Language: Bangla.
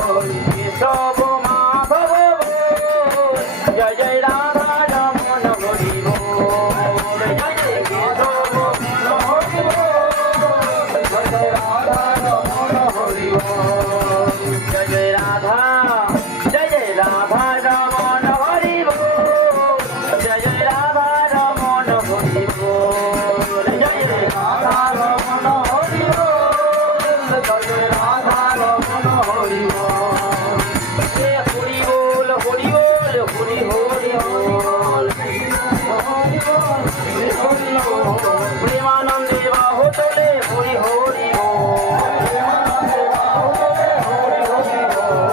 কেশব মাধব জয় জয় রাধা রমন হরি বল জয় জয় কেশব হরি বল জয় জয় রাধা রমন হরি বল জয় জয় রাধা রমন হরি বল জয় জয় রাধা রমন হরি বল জয় জয় রাধা রমন হরি বল জয় জয় রাধা রমন হরি বল